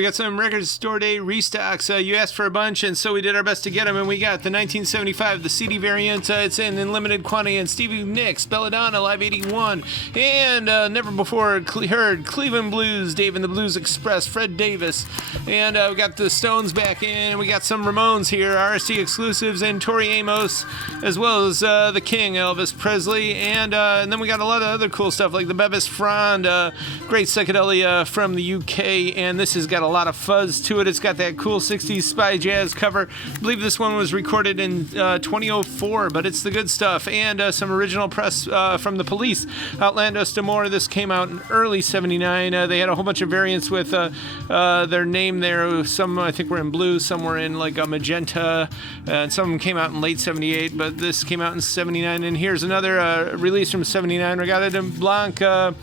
We got some Record Store Day restocks. You asked for a bunch, and so we did our best to get them, and we got the 1975, the CD variant. It's in limited quantity, and Stevie Nicks, Belladonna, Live 81, and never before heard Cleveland Blues, Dave and the Blues Express, Fred Davis, and we got the Stones back in. We got some Ramones here, RSD exclusives, and Tori Amos, as well as the King, Elvis Presley, and then we got a lot of other cool stuff like the Bevis Frond, great psychedelia from the UK, and this has got a lot of fuzz to it. It's got that cool 60s spy jazz cover. I believe this one was recorded in 2004, but it's the good stuff. And some original press from the Police. Outlandos to More. This came out in early 79. They had a whole bunch of variants with their name there. Some, I think, were in blue. Some were in like a magenta. And some of them came out in late 78, but this came out in 79. And here's another release from 79. We got it in Blanca.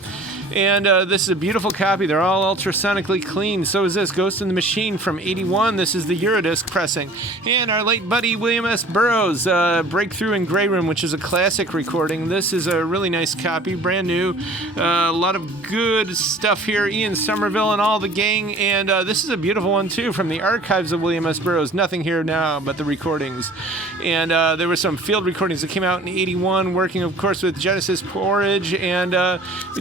And this is a beautiful copy. They're all ultrasonically clean. So is this Ghost in the Machine from 81. This is the Eurodisc pressing. And our late buddy William S Burroughs, Breakthrough in Grey Room, which is a classic recording. This is a really nice copy, brand new. A lot of good stuff here. Ian Somerville and all the gang. And this is a beautiful one, too, from the archives of William S Burroughs. Nothing here now but the recordings. And there were some field recordings that came out in 81, working, of course, with Genesis Porridge and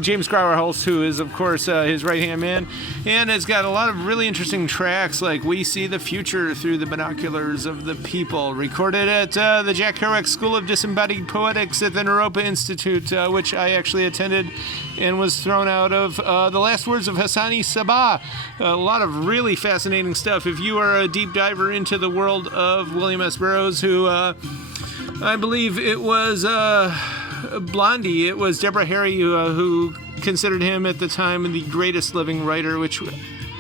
James Grauer, who is, of course, his right-hand man. And it's got a lot of really interesting tracks like We See the Future Through the Binoculars of the People, recorded at the Jack Kerouac School of Disembodied Poetics at the Naropa Institute, which I actually attended and was thrown out of. The Last Words of Hassani Sabah. A lot of really fascinating stuff. If you are a deep diver into the world of William S. Burroughs, who I believe it was Blondie, it was Deborah Harry who considered him at the time the greatest living writer, which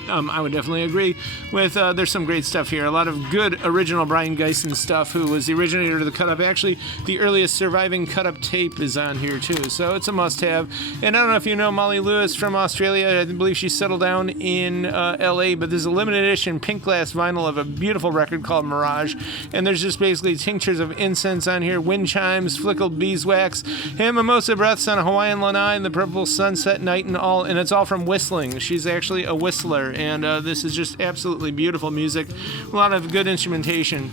I would definitely agree with. There's some great stuff here. A lot of good original Brian Geisen stuff, who was the originator of the cut-up. Actually, the earliest surviving cut-up tape is on here, too. So it's a must-have. And I don't know if you know Molly Lewis from Australia. I believe she settled down in L.A., but there's a limited edition pink glass vinyl of a beautiful record called Mirage. And there's just basically tinctures of incense on here, wind chimes, flickled beeswax, and mimosa breaths on a Hawaiian lanai and the purple sunset night and all. And it's all from whistling. She's actually a whistler. And this is just absolutely beautiful music. A lot of good instrumentation.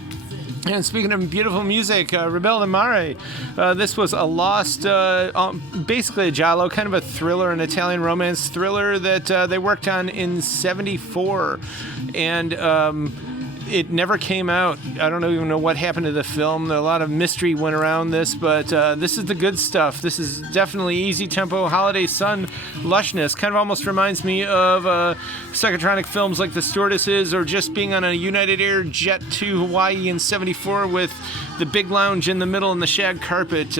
And speaking of beautiful music, Rebel and Mare. This was a lost, basically a giallo, kind of a thriller, an Italian romance thriller that they worked on in 74. And it never came out. I don't even know what happened to the film. A lot of mystery went around this, but this is the good stuff. This is definitely easy tempo, holiday sun lushness. Kind of almost reminds me of psychotronic films like The Stewardesses, or just being on a United Air jet to Hawaii in 74 with the big lounge in the middle and the shag carpet.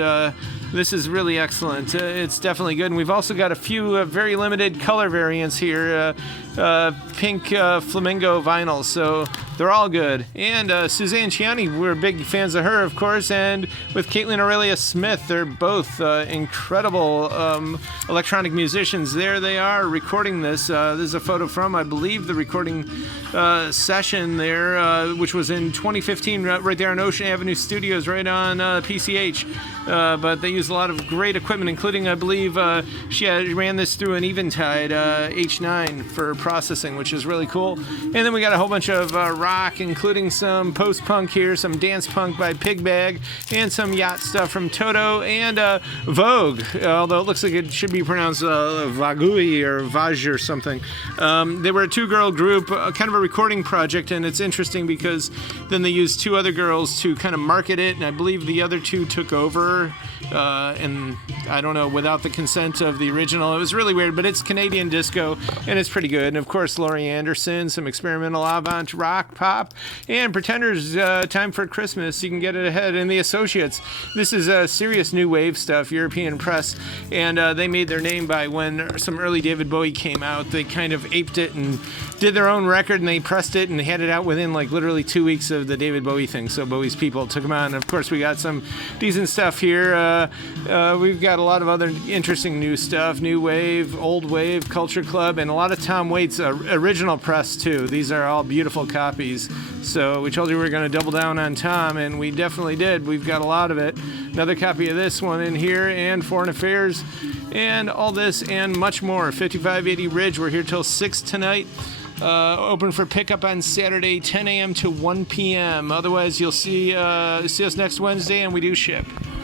This is really excellent. It's definitely good. And we've also got a few very limited color variants here. Pink Flamingo vinyls. So they're all good. And Suzanne Ciani, we're big fans of her, of course. And with Caitlin Aurelia Smith, they're both incredible electronic musicians. There they are recording this. This is a photo from, I believe, the recording session there, which was in 2015, right there on Ocean Avenue Studios, right on PCH. But they used a lot of great equipment, including, I believe, she ran this through an Eventide H9 for processing, which is really cool. And then we got a whole bunch of rock, including some post-punk here, some dance punk by Pigbag, and some yacht stuff from Toto and Vogue, although it looks like it should be pronounced Vagui or Vaj or something. They were a two-girl group, kind of a recording project, and it's interesting because then they used two other girls to kind of market it, and I believe the other two took over, and I don't know, without the consent of the original. It was really weird, but it's Canadian disco, and it's pretty good. And of course, Laurie Anderson, some experimental avant rock, pop, and Pretenders, Time for Christmas. You can get it ahead. And the Associates. This is serious new wave stuff, European press, and they made their name by when some early David Bowie came out. They kind of aped it and did their own record, and they pressed it and had it out within like literally 2 weeks of the David Bowie thing. So Bowie's people took them on. And of course, we got some decent stuff here. We've got a lot of other interesting new stuff, new wave, old wave, Culture Club, and a lot of Tom Waits original press too. These are all beautiful copies. So we told you we were going to double down on Tom, and we definitely did. We've got a lot of it. Another copy of this one in here, and Foreign Affairs. and all this and much more. 5580 Ridge, we're here till 6 tonight. Open for pickup on Saturday, 10 a.m. to 1 p.m. Otherwise, you'll see us next Wednesday, and we do ship.